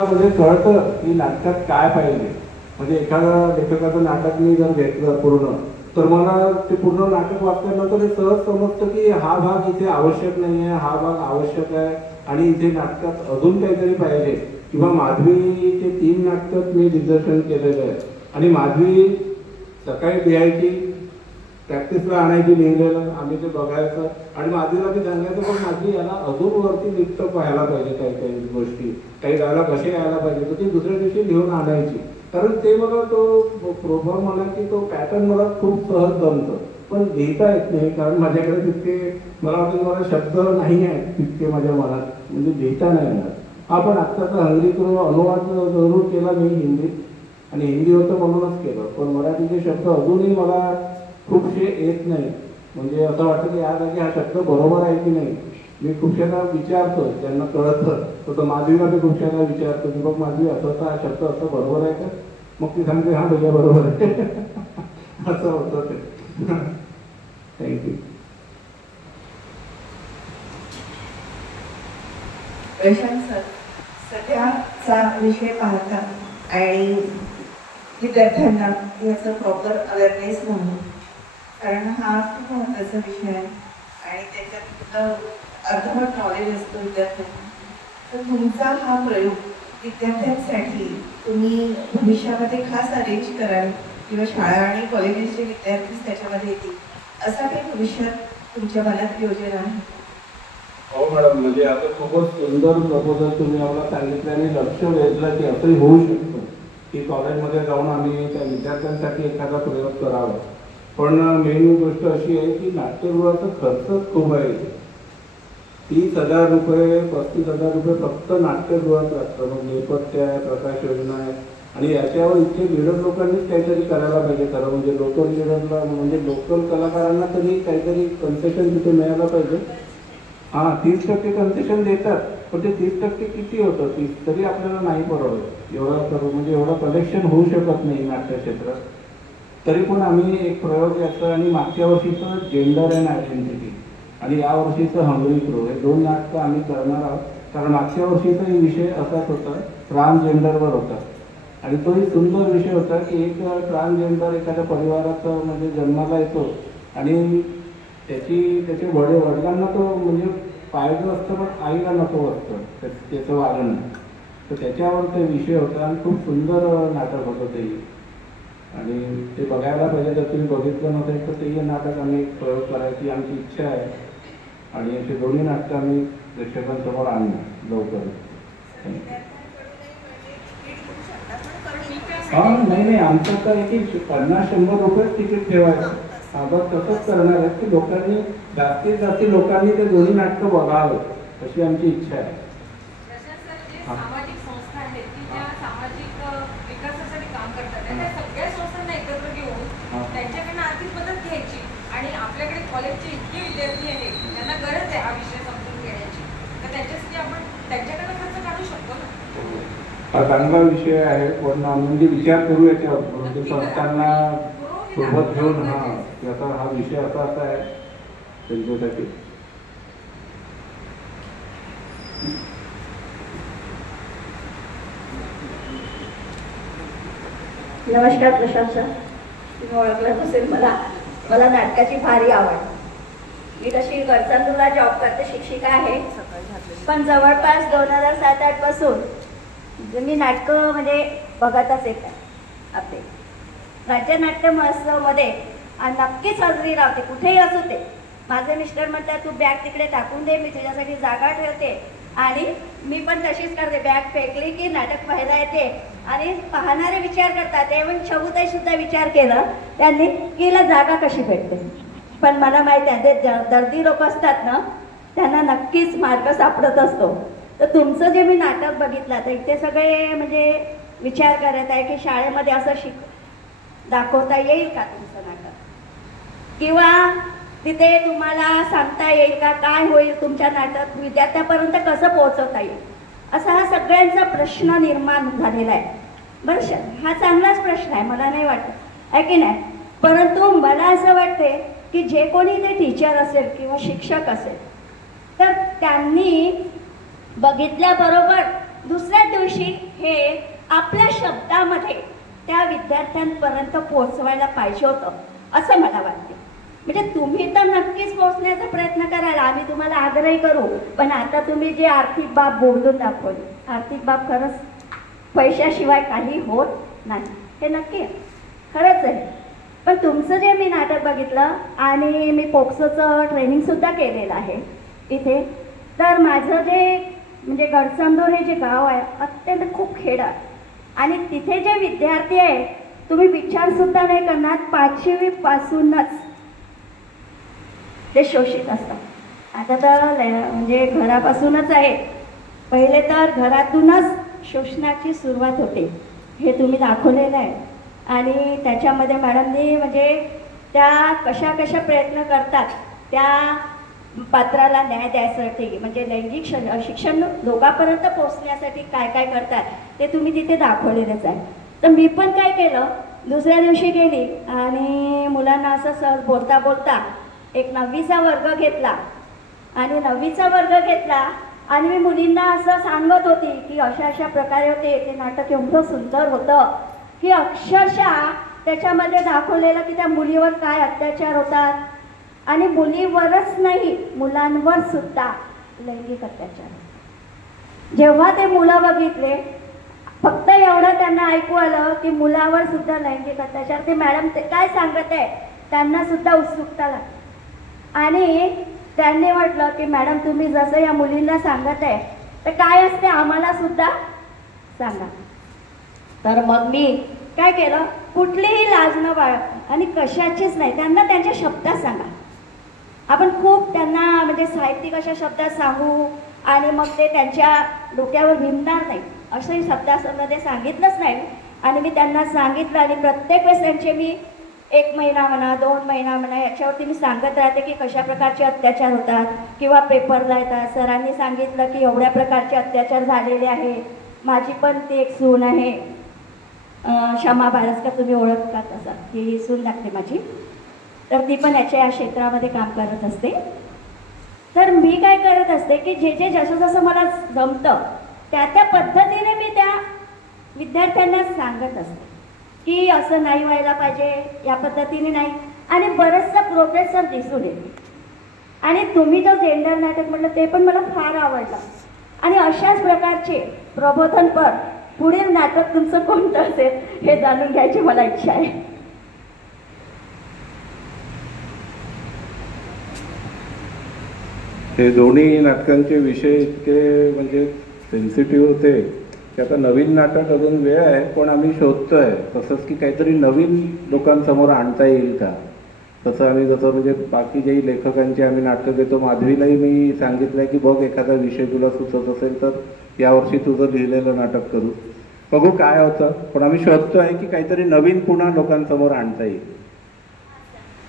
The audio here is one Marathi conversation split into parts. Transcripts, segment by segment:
म्हणजे कळतं की नाटकात काय पाहिजे. म्हणजे एखाद्या लेखकाचं नाटक मी जर घेतलं पूर्ण, तर मला ते पूर्ण नाटक वाचल्यानंतर हे सहज समजतं की हा भाग इथे आवश्यक नाही आहे, हा भाग आवश्यक आहे आणि इथे नाटकात अजून काहीतरी पाहिजे. किंवा माधवीचे 3 नाटकात मी दिग्दर्शन केलेलं आहे आणि माधवी सकाळी लिहायची, प्रॅक्टिसला आणायची लिहिलेलं, आम्ही ते बघायचं आणि माधवीला बी सांगायचं पण माधवी याला अजून वरती निघतं पाहायला पाहिजे, काही काही गोष्टी काही गायला कसे यायला पाहिजे, तर ती दुसऱ्या दिवशी लिहून आणायची. कारण ते मला तो प्रोग्राम म्हणा की तो पॅटर्न मला खूप सहज जमतं, पण लिहिता येत नाही कारण माझ्याकडे तितके मला वाटतं मला शब्द नाही आहेत तितके माझ्या मनात, म्हणजे लिहिता नाही येणार. हा पण आत्ताचा हंगरीतून अनुवाद जरूर केला मी हिंदीत आणि हिंदी होतं म्हणूनच केलं, पण मराठीचे शब्द अजूनही मला खूपशे येत नाही. म्हणजे असं वाटतं की या जागी हा शब्द बरोबर आहे की नाही. मी खूपशाला विचारतो, ज्यांना कळतं तसं माधवीला मी खूपशाला विचारतो की बघ माधवी असं हा शब्द असं बरोबर आहे का, मग ती सांगते हा तुझ्या बरोबर आहे असं होतं ते. थँक्यू. प्रशांत सर, सध्याचा विषय पाहता आणि विद्यार्थ्यांना याचं प्रॉपर अवेअरनेस नाही, कारण हा खूप महत्त्वाचा विषय आहे आणि त्याच्यात अर्धवट नॉलेज असतं विद्यार्थ्यांना. तर तुमचा हा प्रयोग विद्यार्थ्यांसाठी तुम्ही भविष्यामध्ये खास अरेंज कराल किंवा शाळा आणि कॉलेजेसचे विद्यार्थीच त्याच्यामध्ये येतील, असा काही भविष्यात तुमच्या मनात योजना आहे? हो मॅडम, म्हणजे आता खूपच सुंदर प्रपोजल तुम्ही आम्हाला सांगितलं आणि लक्ष वेधलं की असंही होऊ शकतं की कॉलेजमध्ये जाऊन आम्ही त्या विद्यार्थ्यांसाठी एखादा प्रयोग करावा. पण मेन गोष्ट अशी आहे की नाट्यगृहाचा खर्चच खूप आहे. 30,000 रुपये 35,000 रुपये फक्त नाट्यगृहात लागतं. मग नेपथ्य आहे, प्रकाश योजना आहे आणि याच्यावर इतके लीडर लोकांनीच काहीतरी करायला पाहिजे. खरं म्हणजे लोकल लीडरला, म्हणजे लोकल कलाकारांना तरी काहीतरी कन्सेशन तिथे मिळायला पाहिजे. हां, 30% कन्सेशन देतात, पण ते 30% किती होतं? 30 तरी आपल्याला नाही परवडत एवढं करू, म्हणजे एवढं कलेक्शन होऊ शकत नाही नाट्य क्षेत्रात. तरी पण आम्ही एक प्रयोग याचा आणि मागच्या वर्षीचं जेंडर अँड आयडेंटिटी आणि या वर्षीचं हंगरी क्रो, हे 2 नाटकं आम्ही करणार आहोत. कारण मागच्या वर्षीचाही विषय असाच होता, ट्रान्सजेंडरवर होता आणि तोही सुंदर विषय होता की एक ट्रान्सजेंडर एखाद्या परिवारात म्हणजे जन्माला येतो आणि त्याच्या वडिलांना तो म्हणजे पाहिजे असतं पण आईला नको असतं त्याचं वागणं. तर त्याच्यावर ते विषय होता आणि खूप सुंदर नाटक होतं ते आणि ते बघायला पाहिजे. जर तुम्ही बघितलं नसेल तर तेही नाटक आम्ही प्रयोग करायची आमची इच्छा आहे आणि असे दोन्ही नाटकं आम्ही प्रेक्षकांसमोर आणणार लवकर. हां, नाही आमचं तर की 50-100 रुपयेच तिकीट ठेवायचं. बस तसंच करणार आहे की लोकांनी जास्तीत जास्त लोकांनी ते दोन्ही नाटकं बघावं अशी आमची इच्छा आहे. सामाजिक संस्था आहेत की ज्या सामाजिक विकासासाठी काम करतात, त्या सगळ्या संस्थांना एकत्र घेऊन त्यांच्याकडनं आर्थिक मदत घ्यायची आणि आपल्याकडे कॉलेजचे इतके विद्यार्थी आहेत त्यांना गरज आहे हा विषय समजून घेण्याची, तर त्याच्यासाठी आपण त्यांच्याकडनं खर्च काढू शकतो ना. हा चांगला विषय आहे, पण म्हणजे विचार करू याच्यावर, म्हणजे संस्थांना सोबत घेऊन. हां, याचा हा विषय असा आहे त्यांच्यासाठी. नमस्कार प्रशांत सर, तुम्ही ओळखलं नसेल मला नाटकाची फारी आवड. मी तशी गडचंदूरला जॉब करते, शिक्षिका आहे, पण जवळपास 2007-8 पासून मी नाटकं म्हणजे बघतच येत आहे. आपले राज्य नाट्य महोत्सवमध्ये नक्कीच हजेरी लावते, कुठेही असू ते. माझे मिस्टर म्हणतात तू बॅग तिकडे टाकून दे, मी तुझ्यासाठी जागा ठेवते आणि मी पण तशीच करते. बॅग फेकली की नाटक पाहायला येते आणि पाहणारे विचार करतात. एवढं शबुताई सुद्धा विचार केला त्यांनी की हिला जागा कशी भेटते. पण मला माहिती आहे ते दर्दी लोक असतात ना, त्यांना नक्कीच मार्ग सापडत असतो. तर तुमचं जे मी नाटक बघितलं तर इथे सगळे म्हणजे विचार करत आहे की शाळेमध्ये असं दाखवता येईल का तुमचं नाटक, किंवा तिथे तुम्हाला सांगता येईल का काय होईल तुमच्या नाटक विद्यार्थ्यापर्यंत कसं पोहोचवता येईल, असा हा सगळ्यांचा प्रश्न निर्माण झालेला आहे. बरं, हा चांगलाच प्रश्न आहे, मला नाही वाटत आहे की नाही. परंतु मला असं वाटते की जे कोणी ते टीचर असेल किंवा शिक्षक असेल तर त्यांनी बघितल्याबरोबर दुसऱ्या दिवशी हे आपल्या शब्दामध्ये त्या विद्यार्थ्यांपर्यंत पोहोचवायला पाहिजे होतं असं मला वाटते. म्हणजे तुम्ही तर नक्कीच पोहोचण्याचा प्रयत्न कराल, आम्ही तुम्हाला आग्रही करू. पण आता तुम्ही जे आर्थिक बाब बोलून दाखवली, आर्थिक बाब खरंच पैशाशिवाय काही होत नाही, हे नक्की आहे, खरंच आहे. पण तुमचं जे मी नाटक बघितलं आणि मी पोक्सोचं ट्रेनिंगसुद्धा केलेलं आहे इथे, तर माझं जे म्हणजे गडचंदूर हे जे गाव आहे अत्यंत खूप खेड आहे आणि तिथे जे विद्यार्थी आहे तुम्ही विचारसुद्धा नाही करणार, 5वी पासूनच ते शोषित असतात. आता तर म्हणजे घरापासूनच आहे, पहिले तर घरातूनच शोषणाची सुरुवात होते, हे तुम्ही दाखवलेलं आहे. आणि त्याच्यामध्ये मॅडमनी म्हणजे त्या कशा कशा प्रयत्न करतात त्या पात्राला न्याय द्यायसाठी, म्हणजे लैंगिक शिक्षण लोकांपर्यंत पोहोचण्यासाठी काय काय करतात ते तुम्ही तिथे दाखवलेलंच आहे. तर मी पण काय केलं, दुसऱ्या दिवशी गेली आणि मुलांना असं सहज बोलता बोलता एक 9वीचा वर्ग घेतला आणि 9वीचा वर्ग घेतला आणि मी मुलींना असं सांगत होती की अशा अशा प्रकारे होते ते नाटक, एवढं सुंदर होतं की अक्षरशः त्याच्यामध्ये दाखवलेलं की त्या मुलीवर काय अत्याचार होतात आणि मुलीवरच नाही मुलांवर सुद्धा लैंगिक अत्याचार. जेव्हा ते मुलं बघितले फक्त एवढं त्यांना ऐकू आलं की मुलावर सुद्धा लैंगिक अत्याचार, ते मॅडम ते काय सांगत आहे त्यांना सुद्धा उत्सुकता लागली आणि त्यांनी म्हटलं की मॅडम तुम्ही जसं या मुलींना सांगत आहे तर काय असते आम्हाला सुद्धा सांगा. तर मग मी काय केलं, कुठलीही लाज न बाळगता आणि कशाचीच नाही, त्यांना त्यांच्या शब्दात सांगा. आपण खूप त्यांना म्हणजे साहित्यिक अशा शब्दात सांगू आणि मग ते त्यांच्या डोक्यावर भिनणार नाही असंही शब्दामध्ये सांगितलंच नाही. आणि मी त्यांना सांगितलं आणि प्रत्येक वेळेस त्यांचे मी 1 महिना म्हणा 2 महिना म्हणा याच्यावरती मी सांगत राहते की कशा प्रकारचे अत्याचार होतात किंवा पेपरला येतात. सरांनी सांगितलं की एवढ्या प्रकारचे अत्याचार झालेले आहे. माझी पण ती एक सून आहे, क्षमा बारसकर, तुम्ही ओळखतात असा, ती सून लागते माझी, तर ती पण या क्षेत्रामध्ये काम करत असते. तर मी काय करत असते की जे जसं जसं मला जमतं त्या पद्धतीने मी त्या विद्यार्थ्यांना सांगत असते की असं नाही व्हायला पाहिजे, या पद्धतीने नाही. आणि बरंचसा प्रोग्रेस दिसून येते. आणि तुम्ही जो जेंडर नाटक म्हटलं ते पण मला फार आवडलं. आणि अशाच प्रकारचे प्रबोधनपर पुढील नाटक तुमचं कोणतं असेल हे जाणून घ्यायची मला इच्छा आहे. हे दोन्ही नाटकांचे विषय इतके म्हणजे सेन्सिटिव्ह होते की आता नवीन नाटक अजून वेळ आहे, पण आम्ही शोधतोय तसंच की काहीतरी नवीन लोकांसमोर आणता येईल का. तसं आम्ही जसं म्हणजे बाकी जेही लेखकांची आम्ही नाटकं देतो, माधवीलाही मी सांगितलंय की बघ एखादा विषय तुला सुचत असेल तर यावर्षी तुझं लिहिलेलं नाटक करू, बघू काय होतं. पण आम्ही शोधतोय की काहीतरी नवीन पुन्हा लोकांसमोर आणता येईल.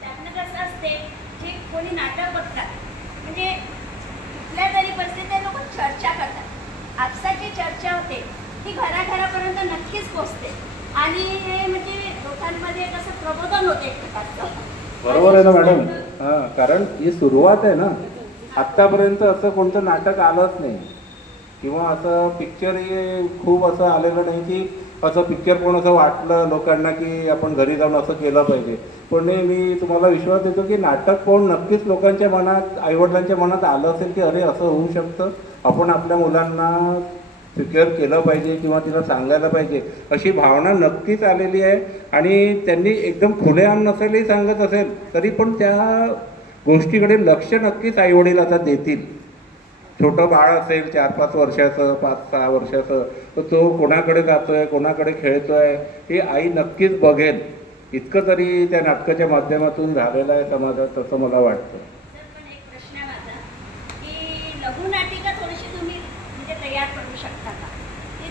त्यातनं कसं असते, जे कोणी नाटक बघतात म्हणजे कुठल्या तरी परिस्थितीत लोक चर्चा करतात. आजची चर्चा होते ती घराघरापर्यंत नक्कीच पोचते आणि हे म्हणजे लोकांमध्ये कसं प्रबोधन होते एक प्रकारचं. बरोबर आहे ना मॅडम. हां, कारण ही सुरुवात आहे ना. आत्तापर्यंत असं कोणतं नाटक आलंच नाही किंवा असं पिक्चरही खूप असं आलेलं नाही की असं पिक्चर कोण असं वाटलं लोकांना की आपण घरी जाऊन असं केलं पाहिजे. पण मी तुम्हाला विश्वास देतो की नाटक कोण नक्कीच लोकांच्या मनात, आईवडिलांच्या मनात आलं असेल की अरे असं होऊ शकतं, आपण आपल्या मुलांना सिक्युअर केलं पाहिजे किंवा तिला सांगायला पाहिजे, अशी भावना नक्कीच आलेली आहे. आणि त्यांनी एकदम खुलेआम नसेलही सांगत असेल तरी पण त्या गोष्टीकडे लक्ष नक्कीच आईवडील आता देतील. छोटं बाळ असेल 4-5 वर्षाचं, 5-6 वर्षाचं, तर तो कोणाकडे जातोय, कोणाकडे खेळतोय हे आई नक्कीच बघेल. इतकं तरी त्या नाटकाच्या माध्यमातून झालेलं आहे समाजात, असं मला वाटतं. पण एक प्रश्न आहे माझा की लघुनाटिका थोडीशी तुम्ही म्हणजे तयार करू शकता का? ती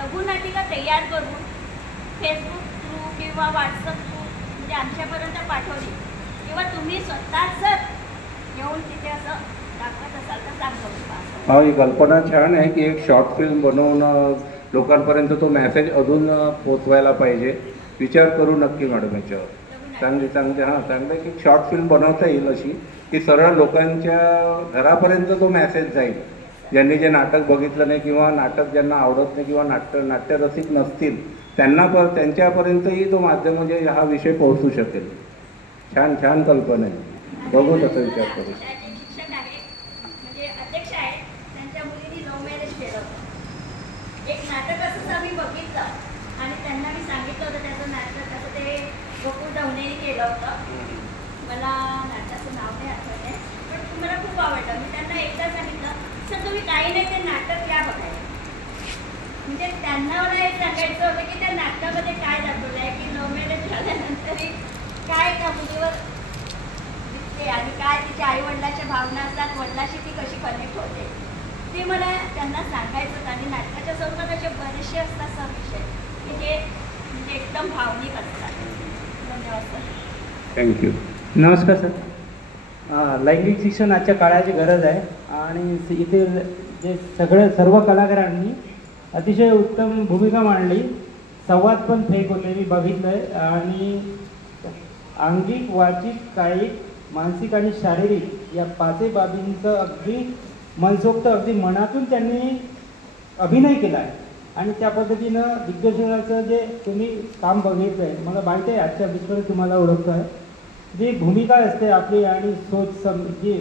लघुनाटिका तयार करून फेसबुक थ्रू किंवा व्हॉट्सअप थ्रू म्हणजे आमच्यापर्यंत पाठवली किंवा तुम्ही स्वतःच जर येऊन तिथे असं दाखवत असाल तर सांगतो. हा, ही कल्पना छान आहे की एक शॉर्ट फिल्म बनवून लोकांपर्यंत तो मेसेज अजून पोचवायला पाहिजे. विचार करू नक्की मॅडम याच्यावर. चांगली हां, चांगलं की शॉर्ट फिल्म बनवता येईल अशी की सरळ लोकांच्या घरापर्यंत तो मेसेज जाईल. ज्यांनी जे नाटक बघितलं नाही किंवा नाटक ज्यांना आवडत नाही किंवा नाट्यरसिक नसतील त्यांच्यापर्यंतही तो माध्यम म्हणजे हा विषय पोहोचू शकेल. छान छान कल्पना आहे, बघू तसं विचार करू. शिक्षक आहे म्हणजे अध्यक्ष आहे, त्यांच्या मुलीने लव्ह मॅरेज केलं होतं. एक नाटक असंच आम्ही बघितलं आणि त्यांना मी सांगितलं होतं त्याचं नाटक असं ते गोकुळ दवनेने केलं होतं. मला नाटकाचं नाव नाही आठवत आहे, पण मला खूप आवडलं. मी त्यांना एकदा सांगितलं सर तुम्ही काही नाही ते नाटक या बघायला. म्हणजे त्यांना मला हे सांगायचं होतं की त्या नाटकामध्ये काय दाखवलं आहे की लव्ह मॅरेज झाल्यानंतर काय त्या मुलीवर दिसते आणि काय तिच्या आईवडिलाच्या भावना असतात, वडिलाशी ती कशी कनेक्ट होते ते मला त्यांना सांगायचं होतं. आणि नाटकाच्या स्वरूपात असे बरेचसे असतात सर विषय की जे म्हणजे एकदम भावनिक असतात. धन्यवाद सर. थँक्यू. नमस्कार सर. लैंगिक शिक्षण आजच्या काळाची गरज आहे आणि इथे जे सर्व कलाकारांनी अतिशय उत्तम भूमिका मांडली. संवाद पण फेक होते मी बघितलं आहे. आणि अंगिक, वाचिक, कायिक, मानसिक आणि शारीरिक या पाचही बाबींचं अगदी मनसोक्त अगदी मनातून त्यांनी अभिनय केला आहे. आणि त्या पद्धतीनं दिग्दर्शनाचं जे तुम्ही काम बघितलं आहे मला माहिती आहे आजच्या विश्वात तुम्हाला ओळखतं आहे. जी भूमिका असते आपली आणि सोच जी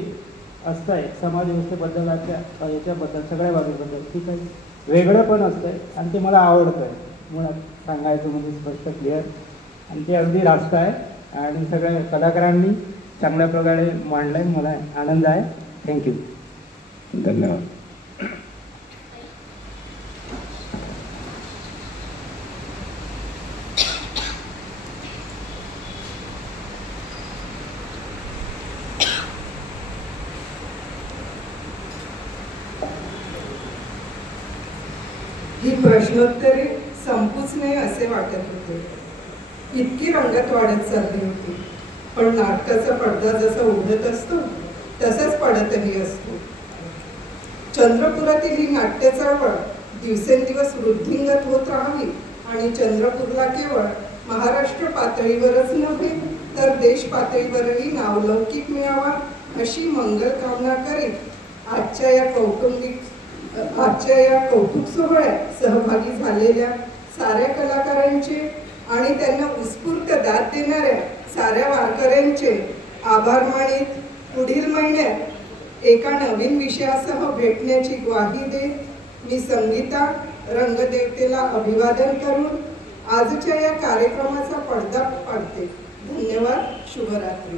असतं आहे समाजव्यवस्थेबद्दल याच्याबद्दल सगळ्या बाबीबद्दल ती काही वेगळं पण असतं आहे आणि ते मला आवडतं आहे. मुळात सांगायचं म्हणजे स्पष्ट क्लिअर आणि ते अगदी रास्त आहे आणि सगळ्या कलाकारांनी चांगल्या प्रकारे मांडलं आहे. मला आनंद आहे. थँक्यू. धन्यवाद. ही प्रश्नोत्तरे संपूच नये असे वाटत होते. इतकी रंगत वाढत चालली होती. पण नाटकाचा पडदा जसा उघडत असतो तसाच पडतही असतो. चंद्रपुरातील ही नाट्य चळवळ दिवसेंदिवस वृद्धिंगत होत राहावी आणि चंद्रपूरला केवळ महाराष्ट्र पातळीवरच नव्हे तर देश पातळीवरही नावलौकिक मिळावा अशी मंगल कामना करीत आजच्या या कौतुक सोहळ्यात सहभागी झालेल्या साऱ्या कलाकारांचे आणि त्यांना उत्स्फूर्त दाद देणाऱ्या साऱ्या वारकऱ्यांचे आभार मानित पुढील महिन्यात एका नवीन विषयासह भेटण्याची ग्वाही देत मी संगीता रंगदेवतेला अभिवादन करून आजच्या या कार्यक्रमाचा पडदा पाडते. धन्यवाद. शुभरात्री.